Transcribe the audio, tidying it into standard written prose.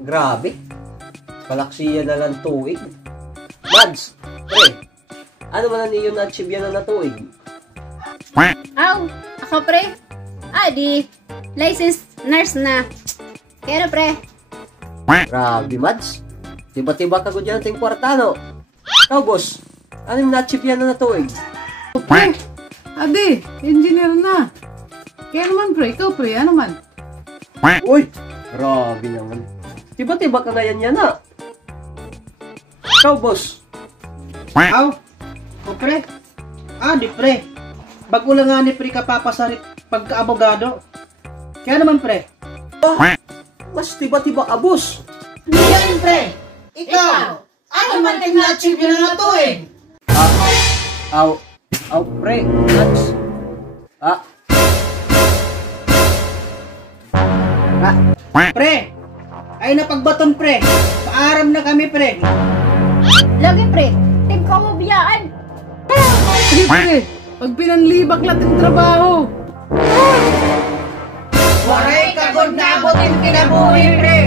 Grabe. Palaksiya na lang tuig. Mads, pre, ano man na niyo na-achieve yan na tuig? Aw, ako pre. Di licensed nurse na. Kaya na pre. Grabe, Mads. Tiba-tiba ka ko dyan ting kwartano. Ikaw, boss, ano yung na-achieve yan na tuig? Pre, adi, engineer na. Kaya naman pre, ikaw pre, ano man? Uy, grabe naman. Tiba-tiba ka ngayon yan na. Ikaw, boss. Aw, o pre. Di pre. Bago lang nga ni pre kapapasarit pagka-abogado. Kaya naman pre. Mas tiba-tiba ka, boss. Yan pre. Ikaw. Ano man ting na-achieve yun na to eh? Pre, Mads. Pre. Ay napagbaton pre. Paaram na kami pre. Lagi pre. Team ko mo biyaan. Sige pre, pag pinanlibak lahat yung trabaho. Waray kagod na abotin kinabuhi pre.